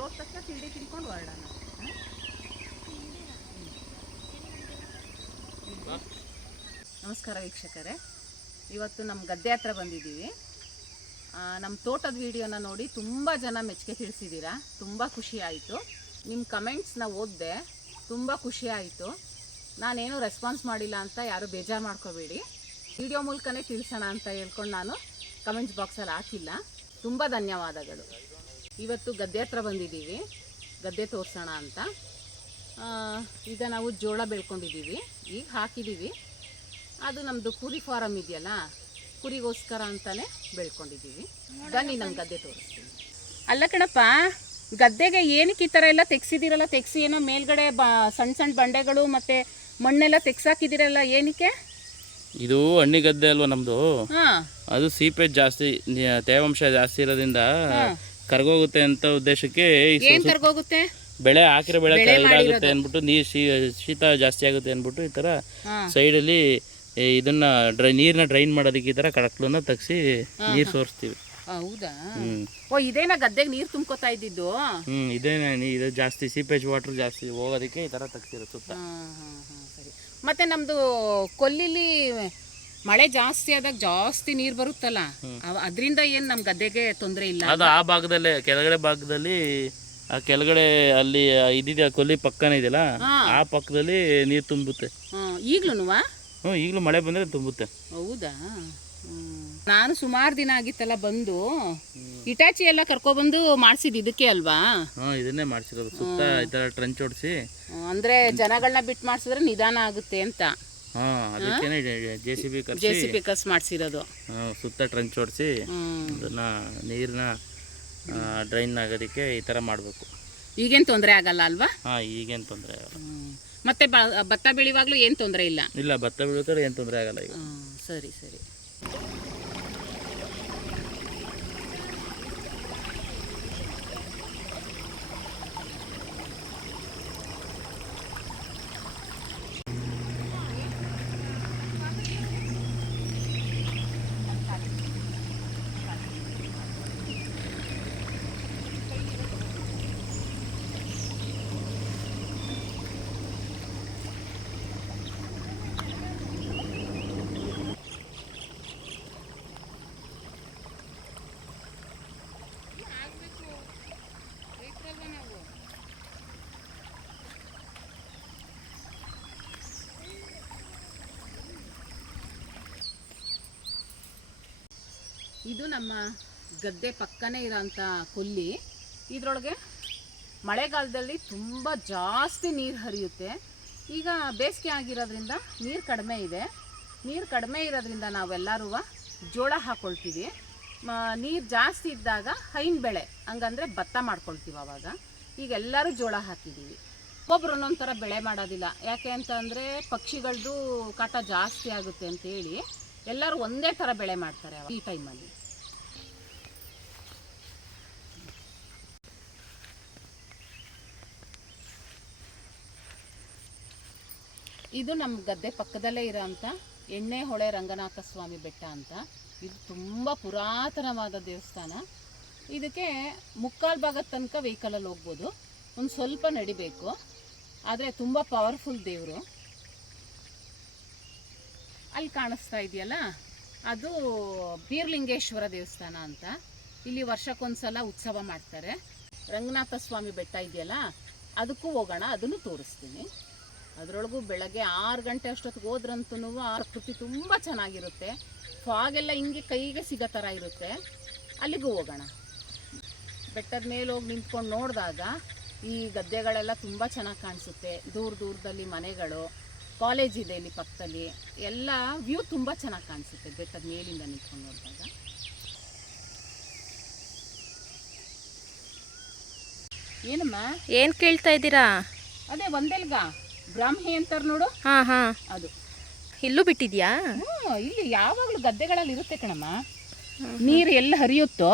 ಹೋದ ತಕ್ಷಣ ತಿಂಡಿ ತಿನ್ಕೊಂಡು ಹೊರಡೋಣ. ನಮಸ್ಕಾರ ವೀಕ್ಷಕರೇ, ಇವತ್ತು ನಮ್ಮ ಗದ್ದೆ ಹತ್ರ ಬಂದಿದ್ದೀವಿ. ನಮ್ಮ ತೋಟದ ವಿಡಿಯೋನ ನೋಡಿ ತುಂಬ ಜನ ಮೆಚ್ಚುಗೆ ತಿಳಿಸಿದ್ದೀರಾ. ತುಂಬ ಖುಷಿ ಆಯಿತು. ನಿಮ್ಮ ಕಮೆಂಟ್ಸ್ನ ಓದಿದೆ, ತುಂಬ ಖುಷಿ ಆಯಿತು. ನಾನೇನು ರೆಸ್ಪಾನ್ಸ್ ಮಾಡಿಲ್ಲ ಅಂತ ಯಾರು ಬೇಜಾರು ಮಾಡ್ಕೋಬೇಡಿ. ವಿಡಿಯೋ ಮೂಲಕನೇ ತಿಳಿಸೋಣ ಅಂತ ಹೇಳ್ಕೊಂಡು ನಾನು ಕಮೆಂಟ್ಸ್ ಬಾಕ್ಸಲ್ಲಿ ಹಾಕಿಲ್ಲ. ತುಂಬ ಧನ್ಯವಾದಗಳು. ಇವತ್ತು ಗದ್ದೆ ಹತ್ರ ಬಂದಿದ್ದೀವಿ, ಗದ್ದೆ ತೋರಿಸೋಣ ಅಂತ. ಈಗ ನಾವು ಜೋಳ ಬೆಳ್ಕೊಂಡಿದ್ದೀವಿ, ಈಗ ಹಾಕಿದ್ದೀವಿ. ಅದು ನಮ್ಮದು ಕುರಿ ಫಾರಮ್ ಇದೆಯಲ್ಲ, ಕುರಿಗೋಸ್ಕರ ಅಂತಲೇ ಬೆಳ್ಕೊಂಡಿದ್ದೀವಿ. ಬನ್ನಿ ನಮ್ಮ ಗದ್ದೆ ತೋರಿಸ್ತೀನಿ. ಅಲ್ಲ ಕಣಪ್ಪ, ಗದ್ದೆಗೆ ಏನಕ್ಕೆ ಈ ಥರ ಎಲ್ಲ ತೆಗ್ಸಿದ್ದೀರಲ್ಲ? ತೆಗ್ಸಿ ಏನೋ ಮೇಲ್ಗಡೆ ಸಣ್ಣ ಸಣ್ಣ ಬಂಡೆಗಳು ಮತ್ತು ಮಣ್ಣೆಲ್ಲ ತೆಗ್ಸಾಕಿದ್ದೀರಲ್ಲ, ಏನಕ್ಕೆ? ಇದು ಹಣ್ಣಿ ಗದ್ದೆ ಅಲ್ವಾ ನಮ್ಮದು. ಅದು ಸೀಪೇಜ್ ಜಾಸ್ತಿ, ತೇವಾಂಶ ಜಾಸ್ತಿ ಇರೋದ್ರಿಂದ ಕರ್ಗೋಗುತ್ತೆ ಅಂತ ಉದ್ದೇಶಕ್ಕೆ. ಏನು ಕರ್ಗೋಗುತ್ತೆ? ಬೆಳೆ ಹಾಕಿರೋ ಬೆಳೆ ಇದಾಗುತ್ತೆ ಅಂದ್ಬಿಟ್ಟು, ಶೀತ ಜಾಸ್ತಿ ಆಗುತ್ತೆ ಅಂದ್ಬಿಟ್ಟು ಈ ಥರ ಸೈಡಲ್ಲಿ ಇದನ್ನ ನೀರನ್ನ ಡ್ರೈನ್ ಮಾಡೋದಕ್ಕೆ ಈ ಥರ ಕಡಕ್ಲನ್ನ ತೆಗ್ಸಿ ನೀರು ಸೋರಿಸ್ತೀವಿ. ಹೌದಾ? ಓ, ಇದೇನಾ ಗದ್ದೆಗೆ ನೀರು ತುಂಬ್ಕೋತಾ ಇದ್ದಿದ್ದು? ಇದೇನೇ, ಇದು ಜಾಸ್ತಿ ಸೀಪೇಜ್ ವಾಟರ್ ಜಾಸ್ತಿ ಹೋಗೋದಕ್ಕೆ ಈ ಥರ ತೆಗ್ಸಿರೋ ಸುತ್ತ. ಸರಿ. ಮತ್ತೆ ನಮ್ಮದು ಕೊಲ್ಲಿಲಿ ಮಳೆ ಜಾಸ್ತಿ ಆದಾಗ ಜಾಸ್ತಿ ನೀರು ಬರುತ್ತಲ್ಲ, ಅದರಿಂದ ಏನು ನಮ್ಮ ಗದ್ದೆಗೆ ತೊಂದರೆ ಇಲ್ಲ? ಅದು ಆ ಭಾಗದಲ್ಲೇ, ಕೆಳಗಡೆ ಭಾಗದಲ್ಲಿ, ಆ ಕೆಳಗಡೆ ಅಲ್ಲಿ ಇದಿದೆ ಕೊಲ್ಲಿ ಪಕ್ಕನೇ ಇದೆಯಲ್ಲ, ಆ ಪಕ್ಕದಲ್ಲಿ ನೀರು ತುಂಬುತ್ತೆ. ಈಗ್ಲೂ? ಈಗಲೂ ಮಳೆ ಬಂದರೆ ತುಂಬುತ್ತೆ. ಹೌದಾ? ನಾನು ಸುಮಾರು ದಿನ ಆಗಿತ್ತಲ್ಲ ಬಂದು, ಇಟಾಚಿ ಎಲ್ಲ ಕರ್ಕೊಬಂದು ಮಾಡಿಸಿದ್ದು ಇದಕ್ಕೆ ಅಲ್ವಾ? ಇದನ್ನೇ ಮಾಡಿಸಿರೋದು. ಸುತ್ತ ಈ ಥರ ಟ್ರಂಚ್ ಹೊಡಿಸಿ, ಅಂದರೆ ಜನಗಳನ್ನ ಬಿಟ್ಟು ಮಾಡಿಸಿದ್ರೆ ನಿಧಾನ ಆಗುತ್ತೆ ಅಂತ. ಅದಕ್ಕೇನೆ JCB ಕಸ್ ಮಾಡಿಸಿರೋದು. ಸುತ್ತ ಟ್ರಂಚ್ ಹೊಡಿಸಿ ಅದನ್ನ ನೀರನ್ನ ಡ್ರೈನ್ ಆಗೋದಕ್ಕೆ ಈ ಥರ ಮಾಡಬೇಕು. ಈಗೇನು ತೊಂದರೆ ಆಗಲ್ಲ ಅಲ್ವಾ? ಈಗೇನು ತೊಂದರೆ ಆಗಲ್ಲ. ಮತ್ತೆ ಭತ್ತ ಬೆಳೆಯುವಾಗಲೂ ಏನು ತೊಂದರೆ ಇಲ್ಲ? ಇಲ್ಲ, ಭತ್ತ ಬೆಳೀತಾರೆ, ಏನು ತೊಂದರೆ ಆಗಲ್ಲ ಈಗ. ಸರಿ ಸರಿ. ಇದು ನಮ್ಮ ಗದ್ದೆ ಪಕ್ಕನೇ ಇರೋಂಥ ಕೊಲ್ಲಿ. ಇದರೊಳಗೆ ಮಳೆಗಾಲದಲ್ಲಿ ತುಂಬ ಜಾಸ್ತಿ ನೀರು ಹರಿಯುತ್ತೆ. ಈಗ ಬೇಸಿಗೆ ಆಗಿರೋದ್ರಿಂದ ನೀರು ಕಡಿಮೆ ಇದೆ. ನೀರು ಕಡಿಮೆ ಇರೋದ್ರಿಂದ ನಾವೆಲ್ಲರೂ ಜೋಳ ಹಾಕ್ಕೊಳ್ತೀವಿ. ನೀರು ಜಾಸ್ತಿ ಇದ್ದಾಗ ಹೈನ್ ಬೆಳೆ, ಹಂಗಂದರೆ ಭತ್ತ ಮಾಡ್ಕೊಳ್ತೀವಿ. ಆವಾಗ ಈಗ ಎಲ್ಲರೂ ಜೋಳ ಹಾಕಿದ್ದೀವಿ. ಒಬ್ಬರು ಒಂದೊಂಥರ ಬೆಳೆ ಮಾಡೋದಿಲ್ಲ. ಯಾಕೆ ಅಂತಂದರೆ ಪಕ್ಷಿಗಳದ್ದು ಕಾಟ ಜಾಸ್ತಿ ಆಗುತ್ತೆ ಅಂತೇಳಿ ಎಲ್ಲರೂ ಒಂದೇ ಥರ ಬೆಳೆ ಮಾಡ್ತಾರೆ ಈ ಟೈಮಲ್ಲಿ. ಇದು ನಮ್ಮ ಗದ್ದೆ ಪಕ್ಕದಲ್ಲೇ ಇರೋಂಥ ಎಣ್ಣೆಹೊಳೆ ರಂಗನಾಥ ಸ್ವಾಮಿ ಬೆಟ್ಟ ಅಂತ. ಇದು ತುಂಬ ಪುರಾತನವಾದ ದೇವಸ್ಥಾನ. ಇದಕ್ಕೆ ಮುಕ್ಕಾಲು ಭಾಗದ ತನಕ ವೆಹಿಕಲಲ್ಲಿ ಹೋಗ್ಬೋದು, ಒಂದು ಸ್ವಲ್ಪ ನಡಿಬೇಕು. ಆದರೆ ತುಂಬ ಪವರ್ಫುಲ್ ದೇವರು. ಅಲ್ಲಿ ಕಾಣಿಸ್ತಾ ಇದೆಯಲ್ಲ, ಅದು ಬೀರ್ಲಿಂಗೇಶ್ವರ ದೇವಸ್ಥಾನ ಅಂತ. ಇಲ್ಲಿ ವರ್ಷಕ್ಕೊಂದ್ಸಲ ಉತ್ಸವ ಮಾಡ್ತಾರೆ. ರಂಗನಾಥ ಸ್ವಾಮಿ ಬೆಟ್ಟ ಇದೆಯಲ್ಲ, ಅದಕ್ಕೂ ಹೋಗೋಣ, ಅದನ್ನು ತೋರಿಸ್ತೀನಿ. ಅದರೊಳಗೂ ಬೆಳಗ್ಗೆ 6 ಗಂಟೆ ಅಷ್ಟೊತ್ತಿಗೆ ಹೋದ್ರಂತೂ ಪ್ರಕೃತಿ ತುಂಬ ಚೆನ್ನಾಗಿರುತ್ತೆ. ಫಾಗೆಲ್ಲ ಹಿಂಗೆ ಕೈಗೆ ಸಿಗೋ ಥರ ಇರುತ್ತೆ. ಅಲ್ಲಿಗೂ ಹೋಗೋಣ. ಬೆಟ್ಟದ ಮೇಲೆ ಹೋಗಿ ನಿಂತ್ಕೊಂಡು ನೋಡಿದಾಗ ಈ ಗದ್ದೆಗಳೆಲ್ಲ ತುಂಬ ಚೆನ್ನಾಗಿ ಕಾಣಿಸುತ್ತೆ. ದೂರದಲ್ಲಿ ಮನೆಗಳು, ಕಾಲೇಜ್ ಇದೆ ಇಲ್ಲಿ ಪಕ್ಕದಲ್ಲಿ. ಎಲ್ಲ ವ್ಯೂ ತುಂಬ ಚೆನ್ನಾಗಿ ಕಾಣಿಸುತ್ತೆ ಬೆಟ್ಟದ ಮೇಲಿಂದ ನಿಂತ್ಕೊಂಡು ನೋಡಿದಾಗ. ಏನಮ್ಮ ಏನು ಕೇಳ್ತಾ ಇದ್ದೀರಾ? ಅದೇ ಒಂದೆಲ್ಗ ಬ್ರಾಹ್ಮಿ ಅಂತಾರೆ ನೋಡು, ಅದು ಇಲ್ಲೂ ಬಿಟ್ಟಿದ್ಯಾ? ಇಲ್ಲಿ ಯಾವಾಗಲೂ ಗದ್ದೆಗಳಲ್ಲಿ ಇರುತ್ತೆ ಕಣಮ್ಮ. ನೀರು ಎಲ್ಲ ಹರಿಯುತ್ತೋ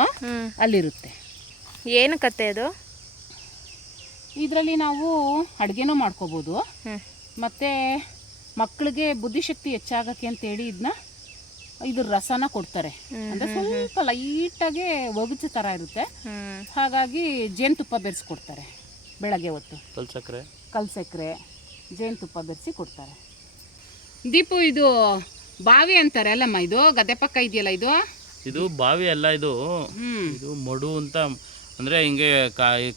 ಅಲ್ಲಿರುತ್ತೆ. ಏನು ಕತೆ ಅದು? ಇದರಲ್ಲಿ ನಾವು ಅಡುಗೆನೂ ಮಾಡ್ಕೋಬೋದು, ಮತ್ತು ಮಕ್ಕಳಿಗೆ ಬುದ್ಧಿಶಕ್ತಿ ಹೆಚ್ಚಾಗಕ್ಕೆ ಅಂತೇಳಿ ಇದನ್ನ ಇದ್ರ ರಸನ ಕೊಡ್ತಾರೆ. ಅಂದರೆ ಸ್ವಲ್ಪ ಲೈಟಾಗಿ ಒಗಚು ಥರ ಇರುತ್ತೆ, ಹಾಗಾಗಿ ಜೇನುತುಪ್ಪ ಬೆರೆಸ್ಕೊಡ್ತಾರೆ ಬೆಳಗ್ಗೆ ಹೊತ್ತು. ಕಲ್ಸಕ್ರೆ ಜೇನುತುಪ್ಪ ಬೆರೆಸಿ ಕೊಡ್ತಾರೆ. ದೀಪು, ಇದು ಬಾವಿ ಅಂತಾರೆ ಅಲ್ಲಮ್ಮ, ಇದು ಗದ್ದೆ ಪಕ್ಕ ಇದೆಯಲ್ಲ, ಇದು ಬಾವಿ ಅಲ್ಲ, ಇದು ಮಡು ಅಂತ. ಅಂದರೆ ಹಿಂಗೆ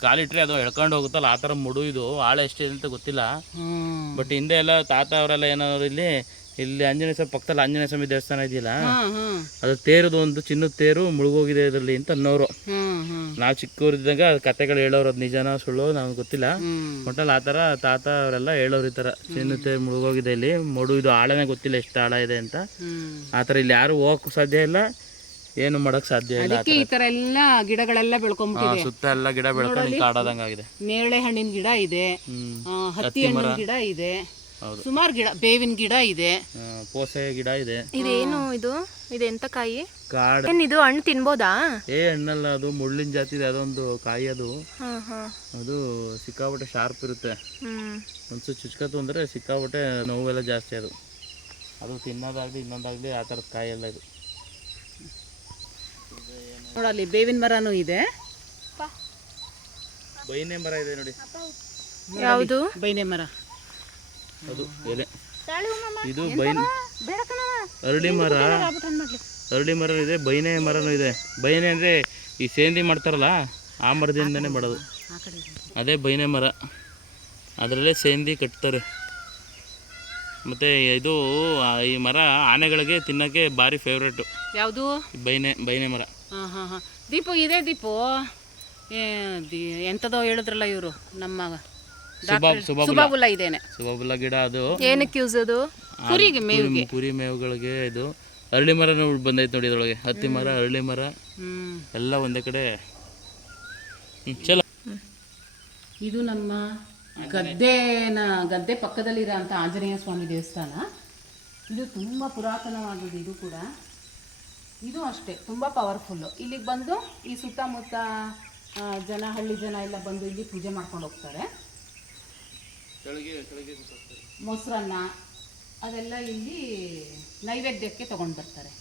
ಕಾಲಿಟ್ರೆ ಅದು ಎಳ್ಕೊಂಡು ಹೋಗುತ್ತಲ್ಲ, ಆ ಥರ ಮಡು. ಇದು ಆಳ ಎಷ್ಟಿದೆ ಅಂತ ಗೊತ್ತಿಲ್ಲ, ಬಟ್ ಹಿಂದೆ ಎಲ್ಲ ತಾತ ಅವರೆಲ್ಲ ಏನಾದ್ರು ಇಲ್ಲಿ ಆಂಜನೇಯ ಸ್ವಾಮಿ ಪಕ್ಕದಲ್ಲಿ ಆಂಜನೇಯ ಸ್ವಾಮಿ ದೇವಸ್ಥಾನ ಇದೆಯಲ್ಲ, ಅದು ತೇರದು ಒಂದು ಚಿನ್ನದ ತೇರು ಮುಳುಗೋಗಿದೆ ಇದರಲ್ಲಿ ಅಂತ ಅನ್ನೋರು. ನಾವು ಚಿಕ್ಕವರಿದ್ದಾಗ ಕತೆಗಳು ಹೇಳೋರು, ಅದು ನಿಜನೋ ಸುಳ್ಳು ನಮ್ಗೆ ಗೊತ್ತಿಲ್ಲ. ಒಟ್ಟಲ್ಲಿ ಆ ಥರ ತಾತ ಅವರೆಲ್ಲ ಹೇಳೋರು, ಈ ಥರ ಚಿನ್ನದ ತೇರು ಮುಳುಗೋಗಿದೆ ಇಲ್ಲಿ ಮಡು. ಇದು ಆಳನೇ ಗೊತ್ತಿಲ್ಲ ಎಷ್ಟು ಆಳ ಇದೆ ಅಂತ. ಆ ಥರ ಇಲ್ಲಿ ಯಾರು ಹೋಗಕ್ಕೆ ಸಾಧ್ಯ ಇಲ್ಲ, ಏನು ಮಾಡಕ್ ಸಾಧ್ಯ ಇಲ್ಲ. ಈ ತರ ಎಲ್ಲ ಗಿಡಗಳೆಲ್ಲ ಬೆಳ್ಕೊಂಡ್ಬಿಟ್ಟಿದೆ, ಸುತ್ತ ಎಲ್ಲ ಗಿಡ ಬೆಳ್ಕೊಂಡು ಕಾಡೋದಂಗ ಆಗಿದೆ. ನೇರಳೆ ಹಣ್ಣಿನ ಗಿಡ ಇದೆ, ಹತ್ತಿ ಹಣ್ಣಿನ ಗಿಡ ಇದೆ, ಸುಮಾರು ಗಿಡ, ಬೇವಿನ ಗಿಡ ಇದೆ, ಪೋಸೆ ಗಿಡ ಇದೆ. ಇದೇನು ಇದೆಂತ ಕಾಯಿ? ಇದು ಹಣ್ಣು ತಿನ್ಬೋದಾ? ಹಣ್ಣಲ್ಲ, ಅದು ಮುಳ್ಳಿನ ಜಾತಿ ಇದೆ, ಅದೊಂದು ಕಾಯಿ. ಅದು ಸಿಕ್ಕಾಪಟ್ಟೆ ಶಾರ್ಪ್ ಇರುತ್ತೆ, ಒಂದ್ಸು ಚುಚ್ಕತ್ತು ಅಂದ್ರೆ ಸಿಕ್ಕಾಪಟ್ಟೆ ನೋವೆಲ್ಲ ಜಾಸ್ತಿ. ಅದು ತಿನ್ನೋದಾಗ್ಲಿ ಇನ್ನೊಂದಾಗ್ಲಿ ಆ ಥರದ ಕಾಯಿ ಎಲ್ಲ ಇದು. ನೋಡಲ್ಲಿ ಬೇವಿನ ಮರನೂ ಇದೆ, ಬೈನೆ ಮರ ಇದೆ ನೋಡಿ. ಯಾವುದು ಬೈನೆ ಮರ? ಅದು ಎಲೆ. ಇದು ಅರಳಿ ಮರ, ಅರಳಿ ಮರ ಇದೆ, ಬೈನೆ ಮರನೂ ಇದೆ. ಬೈನೆ ಅಂದರೆ ಈ ಸೇಂದಿ ಮಾಡ್ತಾರಲ್ಲ, ಆ ಮರದಿಂದನೇ ಮಾಡೋದು, ಅದೇ ಬೈನೆ ಮರ. ಅದರಲ್ಲೇ ಸೇಂದಿ ಕಟ್ತಾರೆ. ಮತ್ತು ಇದು ಈ ಮರ ಆನೆಗಳಿಗೆ ತಿನ್ನೋಕ್ಕೆ ಭಾರಿ ಫೇವ್ರೇಟು. ಯಾವುದು? ಬೈನೆ ಮರ. ದೀಪು ಇದೆ. ದೀಪು ಎಂಥದೋ ಹೇಳಿದ್ರಲ್ಲ ಇವರು, ನಮ್ಮ ಸುಬಾಬುಲ್ಲ ಇದೇನೆ. ಸುಬಾಬುಲ್ಲ ಗಿಡ, ಅದು ಏನಕ್ಕೆ ಯೂಸ್? ಅದು ಕುರಿ ಮೇವುಗಳಿಗೆ. ಇದು ಅರಳಿ ಮರ ಬಂದೈತೆ ನೋಡಿ ಇದ್ರೊಳಗೆ. ಹತ್ತಿ ಮರ, ಅರಳಿ ಮರ ಎಲ್ಲ ಒಂದೇ ಕಡೆ. ಚಲೋ. ಇದು ನಮ್ಮ ಗದ್ದೆ ಪಕ್ಕದಲ್ಲಿರೋ ಅಂಥ ಆಂಜನೇಯ ಸ್ವಾಮಿ ದೇವಸ್ಥಾನ. ಇದು ತುಂಬ ಪುರಾತನವಾಗಿದೆ. ಇದು ಕೂಡ ಇದು ಅಷ್ಟೇ ತುಂಬ ಪವರ್ಫುಲ್ಲು. ಇಲ್ಲಿಗೆ ಬಂದು ಈ ಸುತ್ತಮುತ್ತ ಜನ, ಹಳ್ಳಿ ಜನ ಎಲ್ಲ ಬಂದು ಇಲ್ಲಿ ಪೂಜೆ ಮಾಡ್ಕೊಂಡು ಹೋಗ್ತಾರೆ. ಮೊಸರನ್ನ ಅದೆಲ್ಲ ಇಲ್ಲಿ ನೈವೇದ್ಯಕ್ಕೆ ತಗೊಂಡು ಬರ್ತಾರೆ.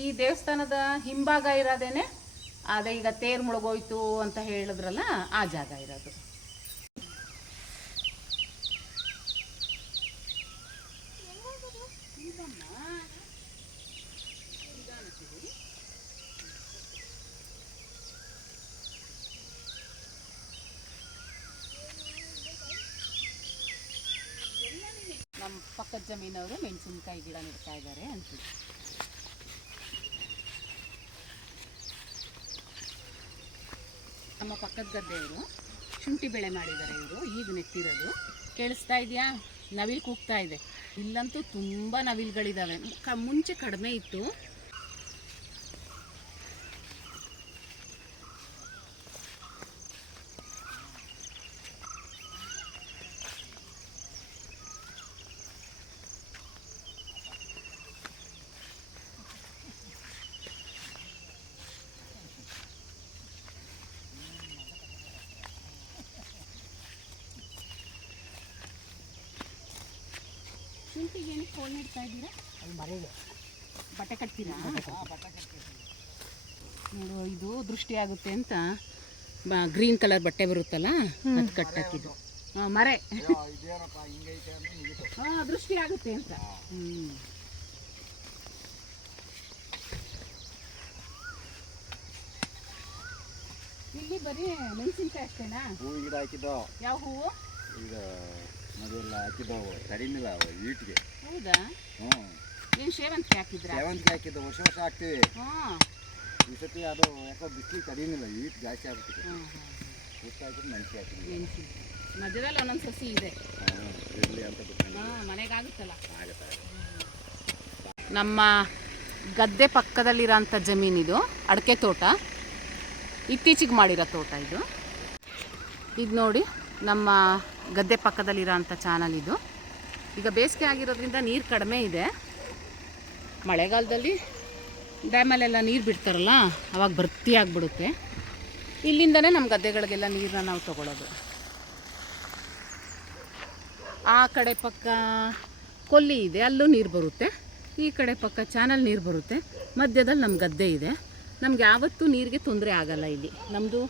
ಈ ದೇವಸ್ಥಾನದ ಹಿಂಭಾಗ ಇರೋದೇನೆ ಅದೇ, ಈಗ ತೇರು ಮುಳುಗೋಯ್ತು ಅಂತ ಹೇಳಿದ್ರಲ್ಲ, ಆ ಜಾಗ ಇರೋದು. ನಮ್ಮ ಪಕ್ಕದ ಜಮೀನವರು ಮೆಣಸಿನ್ಕಾಯಿ ಗಿಡ ನೆಡ್ತಾ ಇದ್ದಾರೆ ಅಂತೀವಿ. ನಮ್ಮ ಪಕ್ಕದ ಗದ್ದೆಯವರು ಶುಂಠಿ ಬೆಳೆ ಮಾಡಿದ್ದಾರೆ. ಇವರು ಈಗ ನೆಟ್ಟಿರೋದು. ಕೇಳಿಸ್ತಾ ಇದೆಯಾ? ನವಿಲು ಕೂಗ್ತಾ ಇದೆ. ಇಲ್ಲಂತೂ ತುಂಬ ನವಿಲುಗಳಿದ್ದಾವೆ. ಮುಂಚೆ ಕಡಿಮೆ ಇತ್ತು. ಶುಂಠಿಗೆ ಏನಕ್ಕೆ ಕೋಲ್ ನೆಡ್ತಾ ಇದ್ದೀರಾ? ಅದು ಮರೆಗೆ ಬಟ್ಟೆ ಕಟ್ತೀರಾ? ನೋಡು, ಇದು ದೃಷ್ಟಿ ಆಗುತ್ತೆ ಅಂತ ಗ್ರೀನ್ ಕಲರ್ ಬಟ್ಟೆ ಬರುತ್ತಲ್ಲ, ಅದು ಕಟ್ಟಾಕಿದ್ದು. ಮರೆ ದೃಷ್ಟಿ ಆಗುತ್ತೆ ಅಂತ. ಇಲ್ಲಿ ಬರೀ ಮೆಣಸಿನ್ಕಾಯಿ ಅಷ್ಟೇನಾ? ಹೂವು ಗಿಡ ಹಾಕಿದ್ದು. ಯಾವ ಹೂವು? ಈಗ ಅದೆಲ್ಲ ಹಾಕಿದ್ದವು, ಕಡಿಮಿಲ್ಲ ಈಟಿಗೆ. ಹೌದಾ? ಏನು ಸೇವಂತಿಗೆ ಹಾಕಿದ್ರಾ? ಸೇವಂತಿಗೆ ಹಾಕಿದ್ದು, ವರ್ಷ ಹಾಕ್ತೀವಿ. ಈ ಸತಿ ಅದು ಯಾಕೋ ಬಿಸಿಲು ಕಡಿಮಿಲ್ಲ, ಈಟ್ ಜಾಸ್ತಿ ಆಗ್ಬಿಟ್ಟಿದೆ. ಹಾಕಿದ್ದು ಮೆಣಸಿ ಹಾಕಿದ್ವಿ. ಮೆಣಸಿ ಮಧ್ಯದಲ್ಲಿ ಒಂದೊಂದು ಸಸಿ ಇದೆ. ಮನೆಗಾಗುತ್ತಲ್ಲ. ನಮ್ಮ ಗದ್ದೆ ಪಕ್ಕದಲ್ಲಿರೋಂಥ ಜಮೀನಿದು ಅಡಿಕೆ ತೋಟ, ಇತ್ತೀಚೆಗೆ ಮಾಡಿರೋ ತೋಟ ಇದು. ಇದು ನೋಡಿ, ನಮ್ಮ ಗದ್ದೆ ಪಕ್ಕದಲ್ಲಿರೋ ಅಂಥ ಚಾನಲ್ ಇದು. ಈಗ ಬೇಸಿಗೆ ಆಗಿರೋದ್ರಿಂದ ನೀರು ಕಡಿಮೆ ಇದೆ. ಮಳೆಗಾಲದಲ್ಲಿ ಡ್ಯಾಮಲ್ಲೆಲ್ಲ ನೀರು ಬಿಡ್ತಾರಲ್ಲ, ಅವಾಗ ಭರ್ತಿ ಆಗಿಬಿಡುತ್ತೆ. ಇಲ್ಲಿಂದನೇ ನಮ್ಮ ಗದ್ದೆಗಳಿಗೆಲ್ಲ ನೀರನ್ನ ನಾವು ತಗೊಳ್ಳೋದು. ಆ ಕಡೆ ಪಕ್ಕ ಕೊಲ್ಲಿ ಇದೆ, ಅಲ್ಲೂ ನೀರು ಬರುತ್ತೆ. ಈ ಕಡೆ ಪಕ್ಕ ಚಾನಲ್ ನೀರು ಬರುತ್ತೆ. ಮಧ್ಯದಲ್ಲಿ ನಮ್ಮ ಗದ್ದೆ ಇದೆ. ನಮ್ಗೆ ಯಾವತ್ತೂ ನೀರಿಗೆ ತೊಂದರೆ ಆಗಲ್ಲ ಇಲ್ಲಿ. ನಮ್ಮದು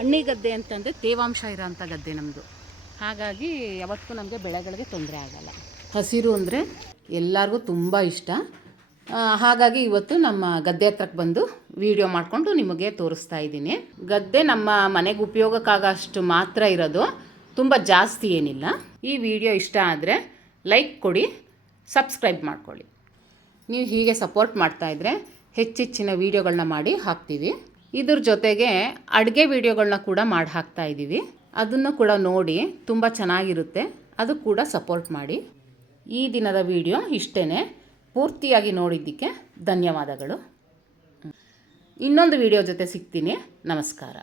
ಅಣ್ಣಿ ಗದ್ದೆ ಅಂತಂದರೆ ತೇವಾಂಶ ಇರೋಂಥ ಗದ್ದೆ ನಮ್ಮದು. ಹಾಗಾಗಿ ಯಾವತ್ತೂ ನಮಗೆ ಬೆಳೆಗಳಿಗೆ ತೊಂದರೆ ಆಗಲ್ಲ. ಹಸಿರು ಅಂದರೆ ಎಲ್ಲರಿಗೂ ತುಂಬ ಇಷ್ಟ. ಹಾಗಾಗಿ ಇವತ್ತು ನಮ್ಮ ಗದ್ದೆ ಹತ್ರಕ್ಕೆ ಬಂದು ವಿಡಿಯೋ ಮಾಡಿಕೊಂಡು ನಿಮಗೆ ತೋರಿಸ್ತಾ ಇದ್ದೀನಿ. ಗದ್ದೆ ನಮ್ಮ ಮನೆಗೆ ಉಪಯೋಗಕ್ಕಾಗಷ್ಟು ಮಾತ್ರ ಇರೋದು, ತುಂಬ ಜಾಸ್ತಿ ಏನಿಲ್ಲ. ಈ ವಿಡಿಯೋ ಇಷ್ಟ ಆದರೆ ಲೈಕ್ ಕೊಡಿ, ಸಬ್ಸ್ಕ್ರೈಬ್ ಮಾಡ್ಕೊಳ್ಳಿ. ನೀವು ಹೀಗೆ ಸಪೋರ್ಟ್ ಮಾಡ್ತಾಯಿದ್ರೆ ಹೆಚ್ಚೆಚ್ಚಿನ ವೀಡಿಯೋಗಳನ್ನ ಮಾಡಿ ಹಾಕ್ತೀವಿ. ಇದ್ರ ಜೊತೆಗೆ ಅಡುಗೆ ವೀಡಿಯೋಗಳನ್ನ ಕೂಡ ಮಾಡಿ ಹಾಕ್ತಾಯಿದ್ದೀವಿ. ಅದನ್ನು ಕೂಡ ನೋಡಿ, ತುಂಬ ಚೆನ್ನಾಗಿರುತ್ತೆ. ಅದು ಕೂಡ ಸಪೋರ್ಟ್ ಮಾಡಿ. ಈ ದಿನದ ವಿಡಿಯೋ ಇಷ್ಟೇ. ಪೂರ್ತಿಯಾಗಿ ನೋಡಿದ್ದಕ್ಕೆ ಧನ್ಯವಾದಗಳು. ಇನ್ನೊಂದು ವಿಡಿಯೋ ಜೊತೆ ಸಿಗ್ತೀನಿ. ನಮಸ್ಕಾರ.